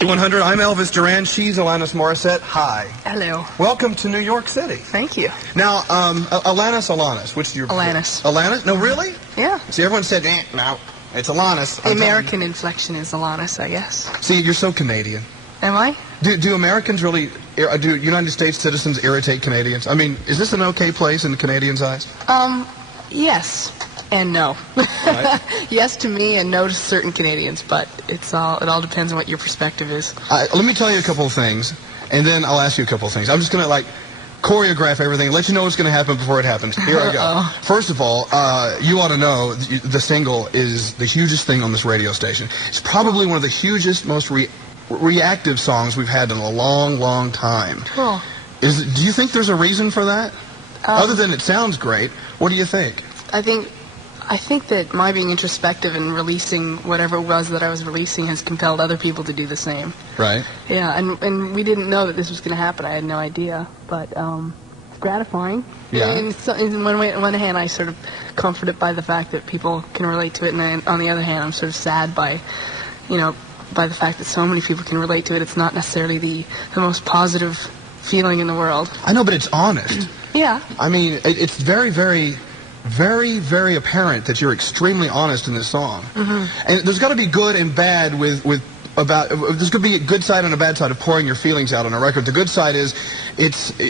Z100, I'm Elvis Duran, she's Alanis Morissette. Hi. Hello. Welcome to New York City. Thank you. Now, Alanis, which do you prefer? Alanis. Alanis? No, really? Yeah. See, everyone said, no, it's Alanis. The American inflection is Alanis, I guess. See, you're so Canadian. Am I? Do Americans really, do United States citizens irritate Canadians? I mean, is this an okay place in the Canadians' eyes? Yes and no. Right. Yes to me and no to certain Canadians, but it all depends on what your perspective is. Let me tell you a couple of things, and then I'll ask you a couple of things. I'm just going to, choreograph everything, let you know what's going to happen before it happens. Here I go. First of all, You Oughta Know, the single, is the hugest thing on this radio station. It's probably one of the hugest, most reactive songs we've had in a long, long time. Cool. Do you think there's a reason for that? Other than it sounds great, what do you think? I think that my being introspective and releasing whatever it was that I was releasing has compelled other people to do the same. Right. Yeah, and we didn't know that this was going to happen. I had no idea, but it's gratifying. Yeah. And in one hand, I sort of comforted by the fact that people can relate to it, and then, on the other hand, I'm sort of sad by the fact that so many people can relate to it. It's not necessarily the most positive feeling in the world. I know, but it's honest. Yeah. I mean, it's very, very, very, very apparent that you're extremely honest in this song. Mm-hmm. And there's got to be good and bad there's going to be a good side and a bad side of pouring your feelings out on a record. The good side is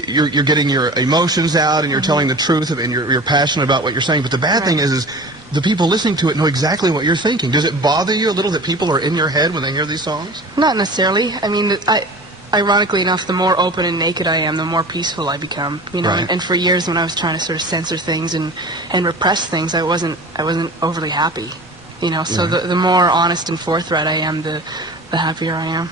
you're getting your emotions out and you're telling the truth and you're passionate about what you're saying. But the bad thing is the people listening to it know exactly what you're thinking. Does it bother you a little that people are in your head when they hear these songs? Not necessarily. I mean, ironically enough, the more open and naked I am, the more peaceful I become. Right. And for years when I was trying to sort of censor things and repress things, I wasn't overly happy. So the more honest and forthright I am, the happier I am.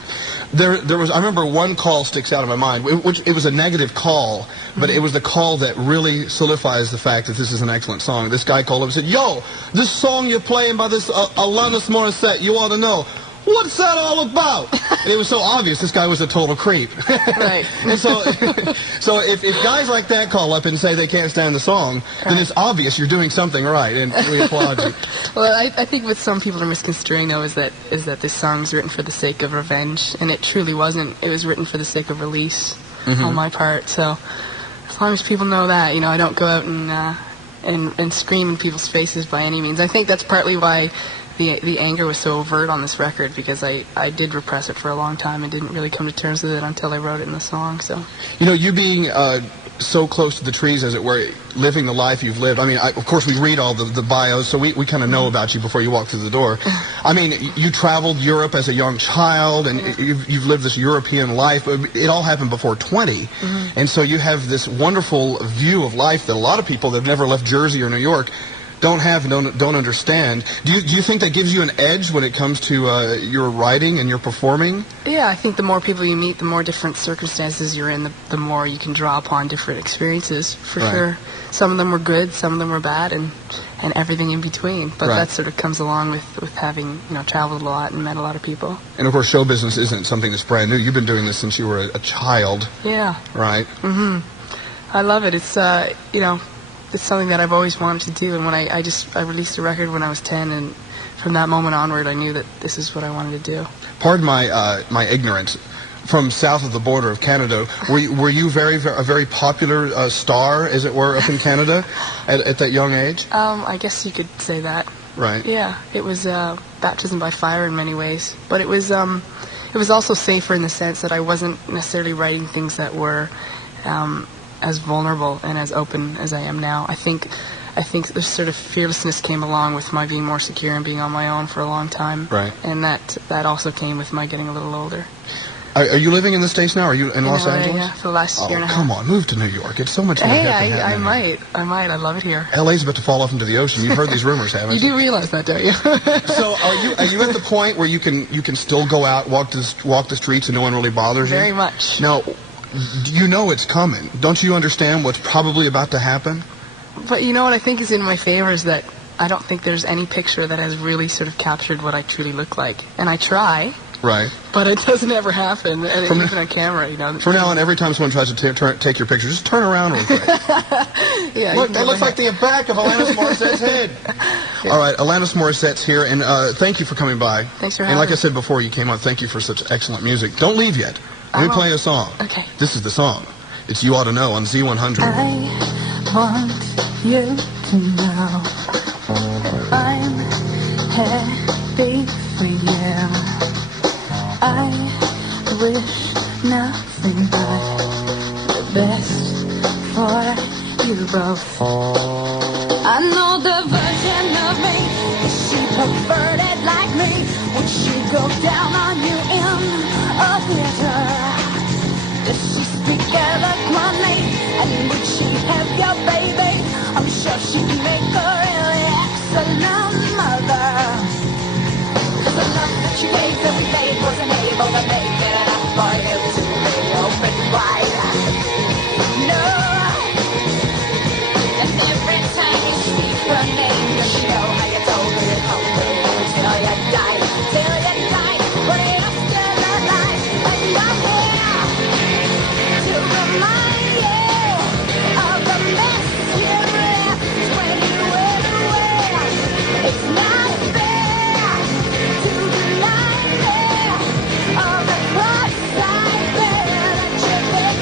I remember one call sticks out in my mind, which it was a negative call, but it was the call that really solidifies the fact that this is an excellent song. This guy called up and said, "Yo, this song you're playing by this Alanis Morissette, You Oughta Know. What's that all about?" And it was so obvious this guy was a total creep. Right. And so if guys like that call up and say they can't stand the song, then it's obvious you're doing something right, and we applaud you. Well, I think what some people are misconstruing, though, is that this song's written for the sake of revenge, and it truly wasn't. It was written for the sake of release on my part. So as long as people know that, I don't go out and scream in people's faces by any means. I think that's partly why the anger was so overt on this record, because I did repress it for a long time and didn't really come to terms with it until I wrote it in the song. So, you being so close to the trees, as it were, living the life you've lived. I mean, of course, we read all the bios, so we kind of know about you before you walk through the door. I mean, you traveled Europe as a young child, and you've lived this European life. It all happened before 20, and so you have this wonderful view of life that a lot of people that have never left Jersey or New York don't have and don't understand. Do you think that gives you an edge when it comes to your writing and your performing? Yeah, I think the more people you meet, the more different circumstances you're in, the more you can draw upon different experiences, for sure. Some of them were good, some of them were bad, and everything in between. But that sort of comes along with having traveled a lot and met a lot of people. And of course, show business isn't something that's brand new. You've been doing this since you were a child. Yeah. Right? Mm-hmm. I love it. It's it's something that I've always wanted to do, and when I released a record when I was 10, and from that moment onward I knew that this is what I wanted to do. Pardon my ignorance. From south of the border of Canada, were you a very popular star, as it were, up in Canada at that young age? I guess you could say that. Right. Yeah, it was baptism by fire in many ways, but it was also safer in the sense that I wasn't necessarily writing things that were as vulnerable and as open as I am now. I think this sort of fearlessness came along with my being more secure and being on my own for a long time. Right. And that also came with my getting a little older. Are you living in the States now? Are you in Los Angeles? Yeah, for the last year and a half. Come on, move to New York. It's so much more hip and I might. I love it here. LA's about to fall off into the ocean. You've heard these rumors, haven't you? You do realize that, don't you? So are you at the point where you can still go out, walk the streets, and no one really bothers you? Very much. Now, you know it's coming. Don't you understand what's probably about to happen? But you know what I think is in my favor is that I don't think there's any picture that has really sort of captured what I truly look like. And I try. Right. But it doesn't ever happen, even on camera, From now on, every time someone tries to take your picture, just turn around real quick. Yeah. Look, that looks like the back of Alanis Morissette's head. Good. All right, Alanis Morissette's here, and thank you for coming by. Thanks for having me. And like me. I said before you came on, thank you for such excellent music. Don't leave yet. Let me play a song. Okay. This is the song. It's You Oughta Know on Z100. I want you to know I'm happy for you. I wish nothing but the best for you both. I know the version of me, she preferred it like me. Would she go down on you in a theater? Does she speak eloquently? And would she have your baby? I'm sure she'd make a really excellent mother. The love that you gave that we made wasn't able to make it enough for you to be open wide. No. And every time you speak her name, does she know how you told her you'd hold her till you died, till you died, but you're still alive and you're here to remind you of the mess you left when you went away. It's not fair to deny me of the cross-eyed bear that you gave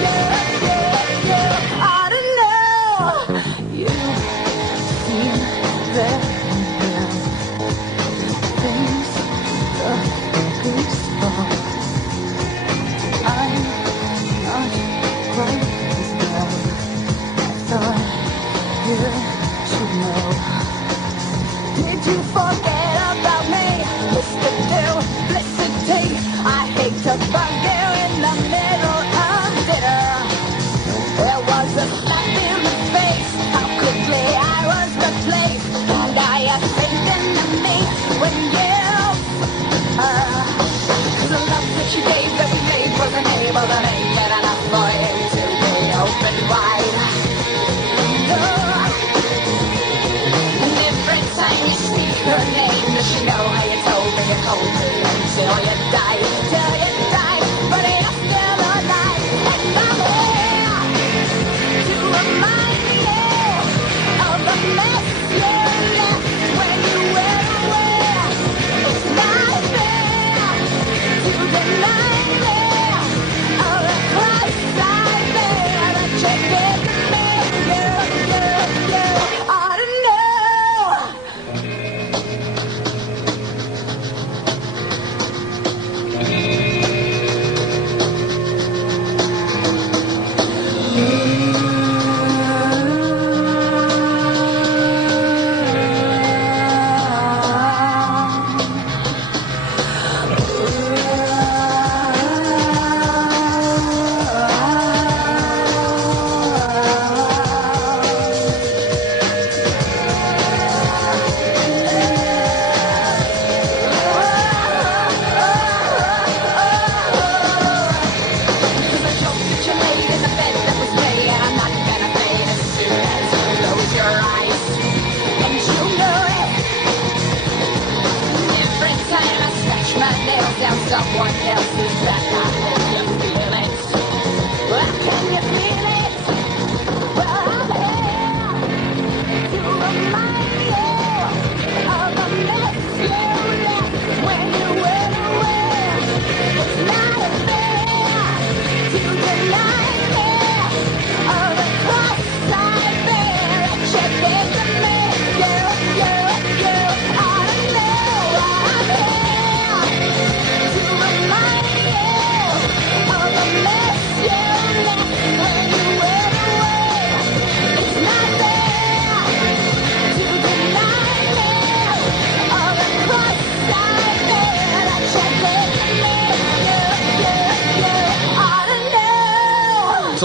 to me. You ought to know. You seem very well. Things look peaceful. I'm not quite as well. I thought you should know. Did you forget about me, Mr. Duplicity? I hate to bug you in the middle of dinner. There was a slap in the face, how quickly I was replaced. And I abandoned me when you the love that you gave that we made wasn't able to make it enough for you to be open wide. No. And every time you speak her name, does she know how you told me you're cold until you die, till you die, but you're still alive. And I'm here to remind you of the mess you left when you went away. It's not fair to deny me of the cross-eyed bear that you gave to me. You ought to know. Someone else's back, I hope you feel it. Well, can you feel it? Well, I'm here to remind you of the mess you left when you went away. It's not fair to deny me of the cross-eyed bear that you gave to me. You ought to know I'm here to remind you of the mess you left when you went away. It's not fair to deny me of the cross-eyed bear that you gave to me. You ought to know. It's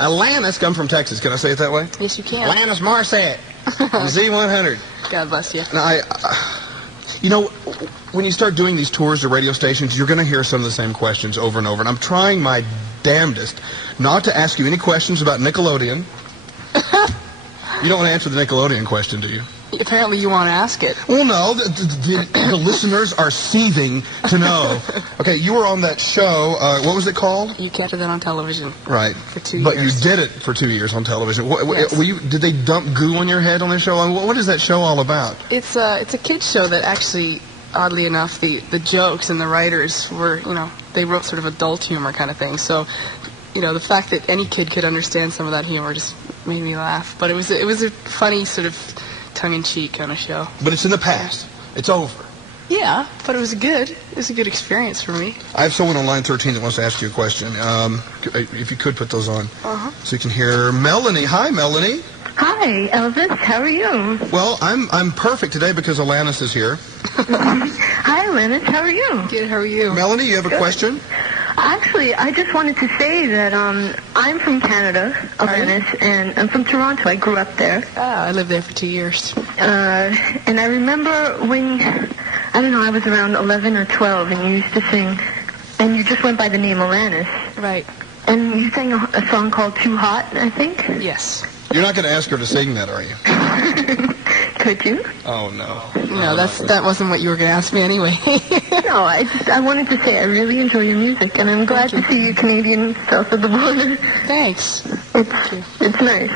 Alanis come from Texas. Can I say it that way? Yes, you can. Alanis Morissette. Z100. God bless you. Now, you know, when you start doing these tours to radio stations, you're going to hear some of the same questions over and over. And I'm trying my damnedest not to ask you any questions about Nickelodeon. You don't want to answer the Nickelodeon question, do you? Apparently you want to ask it. Well, no, the listeners are seething to know. Okay, you were on that show. What was it called? You can't do that on television. Right. For 2 But years. you did it for 2 years on television. Yes. Did they dump goo on your head on the show? What is that show all about? It's a kids show that actually, oddly enough, the jokes and the writers were, they wrote sort of adult humor kind of thing. So, the fact that any kid could understand some of that humor just made me laugh. But it was a funny sort of tongue-in-cheek kind of show. But it's in the past. It's over. Yeah, but it was a good experience for me. I have someone on line 13 that wants to ask you a question. If you could put those on, so you can hear Melanie. Hi, Melanie. Hi, Elvis. How are you? Well, I'm perfect today because Alanis is here. Hi, Alanis. How are you? Good, how are you? Melanie, you have a question? Actually, I just wanted to say that I'm from Canada, Alanis, and I'm from Toronto. I grew up there. I lived there for 2 years. And I remember when, I don't know, I was around 11 or 12, and you used to sing, and you just went by the name Alanis. Right. And you sang a song called Too Hot, I think? Yes. You're not going to ask her to sing that, are you? Could you? Oh, no. No, that wasn't what you were going to ask me anyway. No, I wanted to say I really enjoy your music, and I'm glad to see you Canadian south of the border. Thanks. It's nice.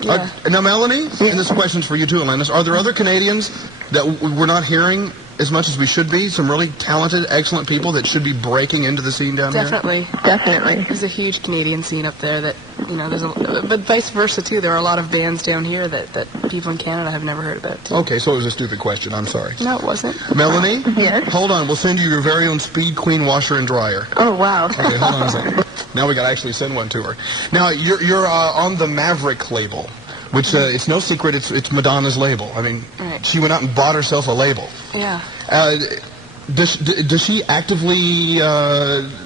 Yeah. Now, Melanie, and this question's for you too, Alanis, are there other Canadians that we're not hearing as much as we should be? Some really talented, excellent people that should be breaking into the scene down Definitely. Definitely. There's a huge Canadian scene up there that, but vice versa too. There are a lot of bands down here that people in Canada have never heard about. here? Okay, so it was a stupid question. I'm sorry. No, it wasn't. Melanie? Yes? Hold on. We'll send you your very own Speed Queen washer and dryer. Oh, wow. Okay, hold on a second. Now we got to actually send one to her. Now, you're on the Maverick label, which it's no secret it's Madonna's label. I mean, Right. she went out and bought herself a label. Yeah. Does she actively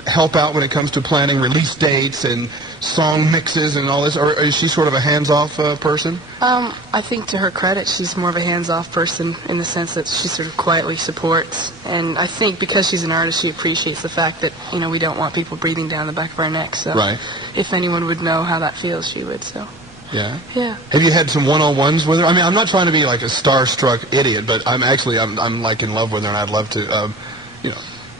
help out when it comes to planning release dates and song mixes and all this, or is she sort of a hands-off person? I think to her credit, she's more of a hands-off person in the sense that she sort of quietly supports. And I think because she's an artist, she appreciates the fact that, we don't want people breathing down the back of our necks. So Right. if anyone would know how that feels, she would. So Yeah. yeah. Have you had some one-on-ones with her? I mean, I'm not trying to be like a starstruck idiot, but I'm like in love with her, and I'd love to,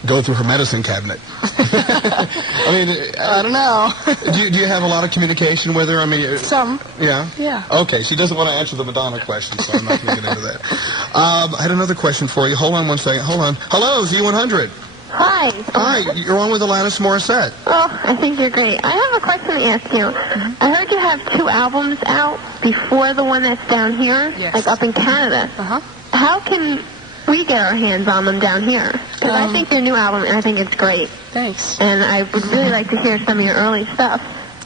go through her medicine cabinet. I mean, I don't know. do you have a lot of communication with her? I mean, Some. yeah. Yeah. Okay, she doesn't want to answer the Madonna question, so I'm not going to get into that. I had another question for you. Hold on one second. Hold on. Hello, Z100. Hi. Hi, you're on with Alanis Morissette. Oh, I think you're great. I have a question to ask you. I heard you have 2 albums out before the one that's down here, Yes. like up in Canada. Uh-huh. How can we get our hands on them down here? Because I think your new album, and I think it's great. Thanks. And I would really like to hear some of your early stuff.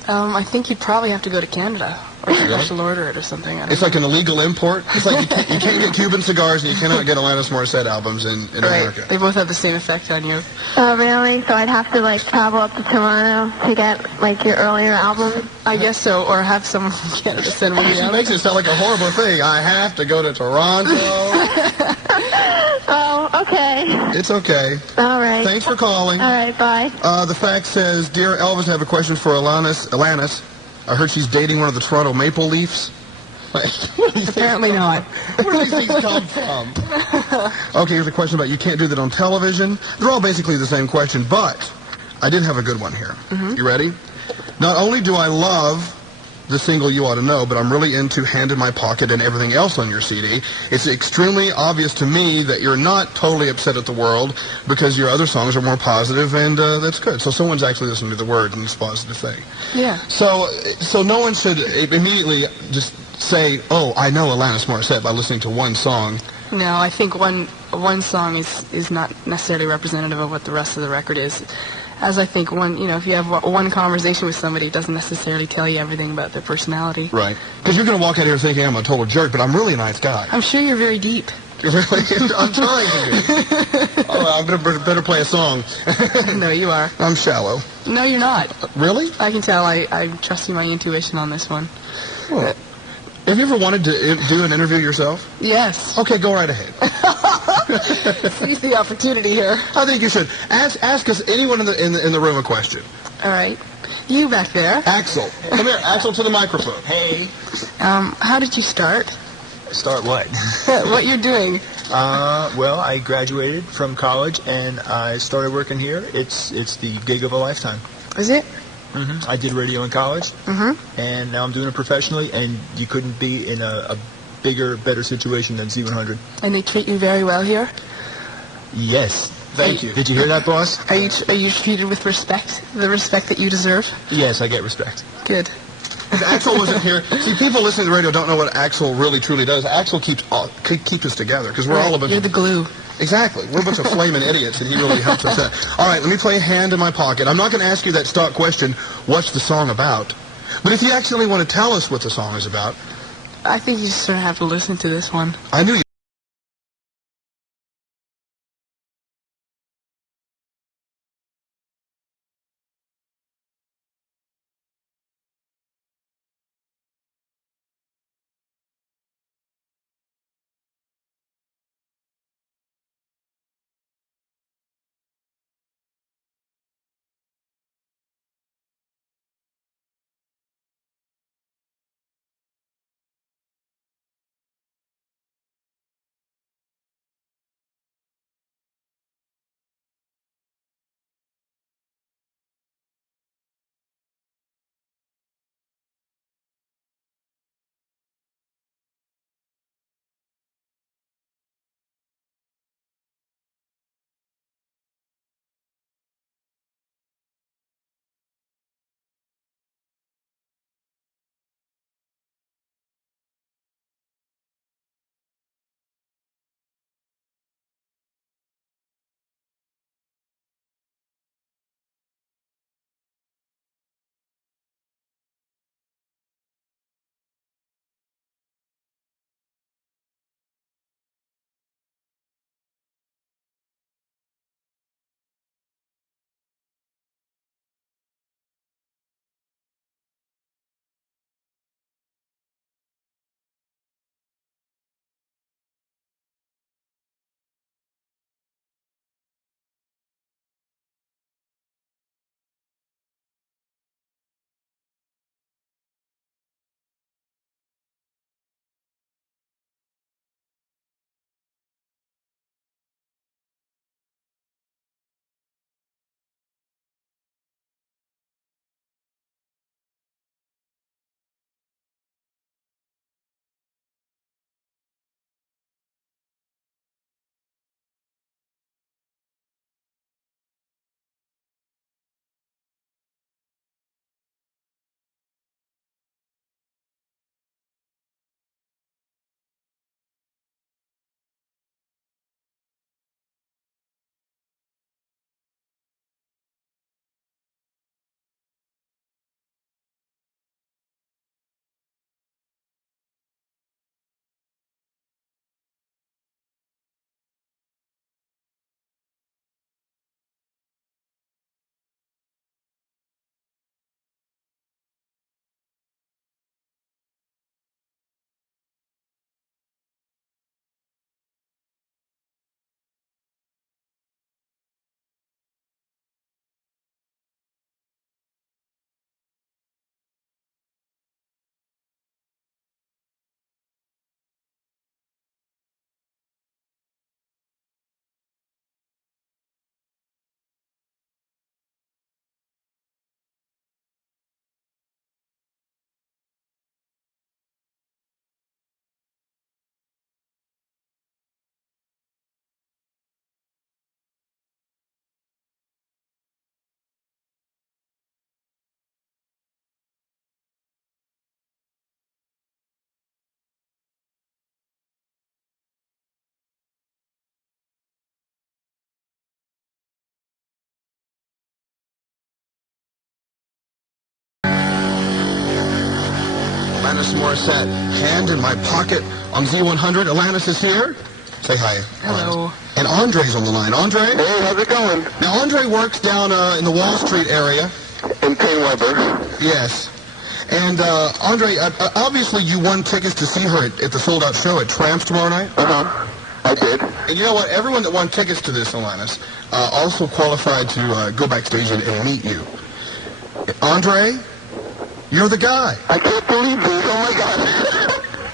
I think you'd probably have to go to Canada or special order it or something. I don't It's know. like an illegal import. It's like you can't get Cuban cigars and you cannot get Alanis Morissette albums in Right. America. They both have the same effect on you. Oh, really? So I'd have to, travel up to Toronto to get, your earlier album? I guess so, or have someone from Canada send one She down. makes it sound like a horrible thing. I have to go to Toronto. Oh, okay. It's okay. All right. Thanks for calling. All right, bye. The fax says, Dear Elvis, I have a question for Alanis. I heard she's dating one of the Toronto Maple Leafs. Apparently not. Where do these things come from? Okay, here's a question about you can't do that on television. They're all basically the same question, but I did have a good one here. You ready? Not only do I love the single You Oughta Know, but I'm really into Hand in My Pocket and everything else on your CD. It's extremely obvious to me that you're not totally upset at the world because your other songs are more positive, and that's good. So someone's actually listening to the word and it's a positive thing. Yeah. So no one should immediately just say, oh, I know Alanis Morissette by listening to one song. No, I think one song is not necessarily representative of what the rest of the record is. As I think if you have one conversation with somebody, it doesn't necessarily tell you everything about their personality. Right. Because you're going to walk out here thinking I'm a total jerk, but I'm really a nice guy. I'm sure you're very deep. Really? I'm trying to be. Oh, I'm better play a song. No, you are. I'm shallow. No, you're not. Really? I can tell. I'm trusting my intuition on this one. Well, have you ever wanted to do an interview yourself? Yes. Okay, go right ahead. Seize the opportunity here. I think you should. Ask us, anyone in the room, a question. All right. You back there. Axel. Come here, Axel, to the microphone. Hey. How did you start? Start what? What you're doing. Well, I graduated from college and I started working here. It's the gig of a lifetime. Is it? I did radio in college, and now I'm doing it professionally, and you couldn't be in a bigger, better situation than Z100. And they treat you very well here? Yes. Thank you. Did you hear that, boss? Are you treated with respect? The respect that you deserve? Yes, I get respect. Good. If Axel wasn't here, see, people listening to the radio don't know what Axel really truly does. Axel keeps us together because we're all a bunch You're the glue. Exactly. We're a bunch of flaming idiots, and he really helps us out. All right, let me play Hand in My Pocket. I'm not going to ask you that stock question, what's the song about? But if you actually want to tell us what the song is about. I think you just sort of have to listen to this one. I knew you. Alanis Morissette, Hand in My Pocket on Z100. Alanis is here. Say hi. Hello. Alanis. And Andre's on the line. Andre? Hey, how's it going? Now, Andre works down in the Wall Street area. In Payne Weber. Yes. And, Andre, obviously you won tickets to see her at the sold-out show at Tramps tomorrow night. Uh-huh. I did. And you know what? Everyone that won tickets to this, Alanis, also qualified to go backstage and meet you. Andre, you're the guy. I can't believe this. Oh, my God.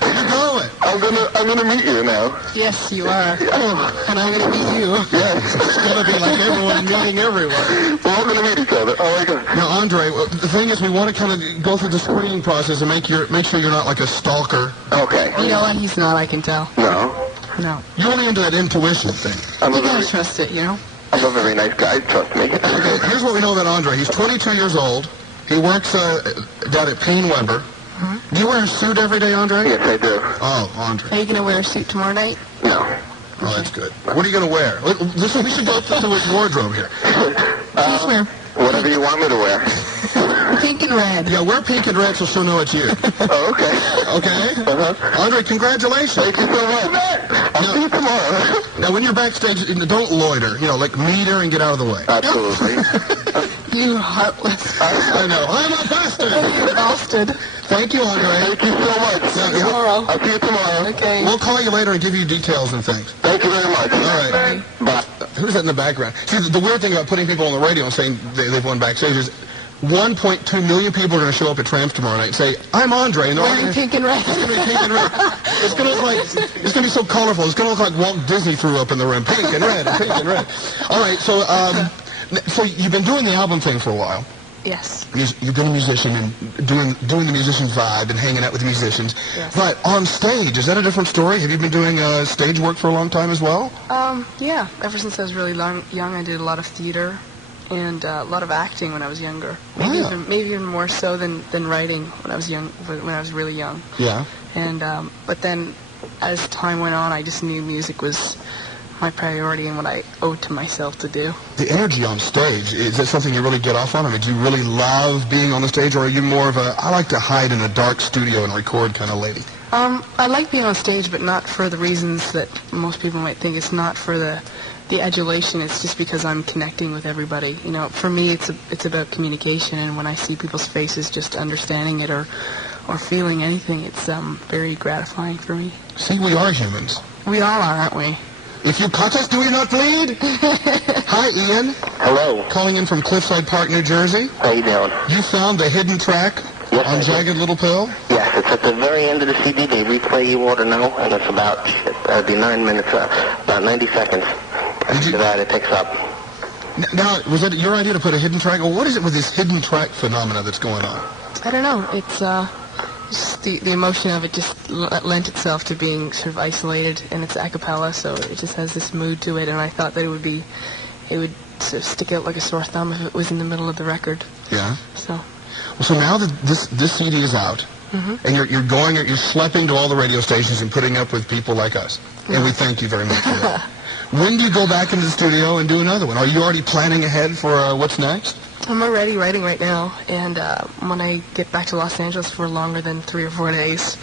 Where you going? I'm gonna meet you now. Yes, you are. Oh, And I'm going to meet you. yes. It's going to be like everyone meeting everyone. We're all gonna meet each other. Oh my God. Now, Andre, the thing is, we want to kind of go through the screening process and make sure you're not like a stalker. Okay. You know what? He's not, I can tell. No. No. You're only into that intuition thing. I'm You a gotta very, trust it, you know? I'm a very nice guy. Trust me. Okay, here's what we know about Andre. He's 22 years old. He works down at Payne Weber. Do you wear a suit every day, Andre? Yes, I do. Oh, Andre. Are you going to wear a suit tomorrow night? No. Oh, that's good. What are you going to wear? Listen, we should go through his wardrobe here. Please wear Whatever you want me to wear. pink and red. Yeah, wear pink and red so she'll know it's you. Oh, okay. Okay? Uh-huh. Andre, congratulations. Thank you so much. I'll see you tomorrow. Now, when you're backstage, don't loiter. Like meet her and get out of the way. Absolutely. You heartless. I know. I'm a bastard. You're bastard. Thank you, Andre. Thank you so much. Tomorrow. I'll see you tomorrow. Okay. We'll call you later and give you details and things. Thank you very much. All right. Bye. Who's that in the background? See, the weird thing about putting people on the radio and saying they've won backstage is 1.2 million people are going to show up at Tramps tomorrow night and say, I'm Andre. And they're all Wearing gonna- pink and red. It's going to be pink and red. It's going to look like, it's going to be so colorful. It's going to look like Walt Disney threw up in the room. Pink and red, pink and red. All right, so you've been doing the album thing for a while. Yes. You've been a musician and doing the musician vibe and hanging out with the musicians. Yes. But on stage, is that a different story? Have you been doing stage work for a long time as well? Yeah. Ever since I was really young, I did a lot of theater and a lot of acting when I was younger. Maybe even more so than writing when I was young. When I was really young. Yeah. And but then, as time went on, I just knew music was my priority and what I owed to myself to do. The energy on stage, is that something you really get off on? I mean, do you really love being on the stage, or are you more of a, I like to hide in a dark studio and record kind of lady? I like being on stage, but not for the reasons that most people might think. It's not for the adulation. It's just because I'm connecting with everybody. For me, it's about communication, and when I see people's faces, just understanding it or feeling anything, it's very gratifying for me. See, we are humans. We all are, aren't we? If you cut us, do we not bleed? Hi, Ian. Hello. Calling in from Cliffside Park, New Jersey. How you doing? You found the hidden track Yes, on I did. Jagged Little Pill? Yes, it's at the very end of the CD. They replay You Oughta Know, and it's that'd be 9 minutes, about 90 seconds. After that, it picks up. Now, was it your idea to put a hidden track? Or what is it with this hidden track phenomena that's going on? I don't know. It's just the emotion of it just lent itself to being sort of isolated, and it's a cappella, so it just has this mood to it, and I thought that it would sort of stick out like a sore thumb if it was in the middle of the record. Yeah. So. Well, so now that this CD is out, and you're schlepping to all the radio stations and putting up with people like us, and we thank you very much for that. When do you go back into the studio and do another one? Are you already planning ahead for what's next? I'm already writing right now, and when I get back to Los Angeles for longer than 3 or 4 days,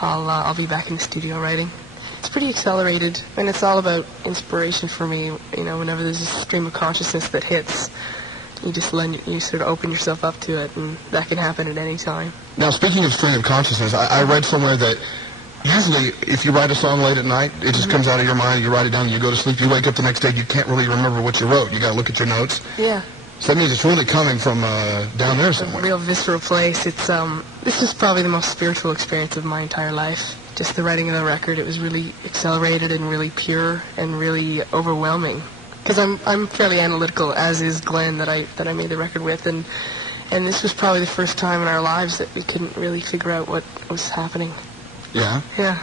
I'll be back in the studio writing. It's pretty accelerated, and it's all about inspiration for me. Whenever there's a stream of consciousness that hits, you sort of open yourself up to it, and that can happen at any time. Now, speaking of stream of consciousness, I read somewhere that usually if you write a song late at night, it just comes out of your mind, you write it down, you go to sleep, you wake up the next day, you can't really remember what you wrote. You got to look at your notes. Yeah. So that means it's really coming from down there A somewhere. real visceral place. It's this is probably the most spiritual experience of my entire life. Just the writing of the record, it was really accelerated and really pure and really overwhelming. Because I'm fairly analytical, as is Glenn that I made the record with, and this was probably the first time in our lives that we couldn't really figure out what was happening. Yeah. Yeah.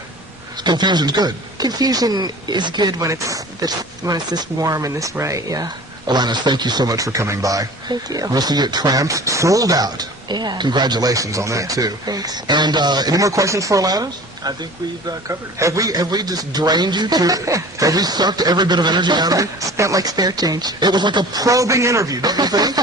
Confusion's good. Confusion is good when it's this warm and this bright. Yeah. Alanis, thank you so much for coming by. Thank you. We'll see you at Tramps. Sold out. Yeah. Congratulations on that, too. Thanks. And any more questions for Alanis? I think we've covered it. Have we just drained you? Have we sucked every bit of energy out of you? Spent like spare change. It was like a probing interview, don't you think?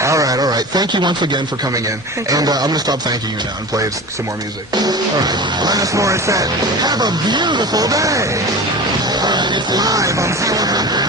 All right. Thank you once again for coming in. And I'm going to stop thanking you now and play some more music. All right. Alanis Morissette, have a beautiful day. All right, it's live on Z100.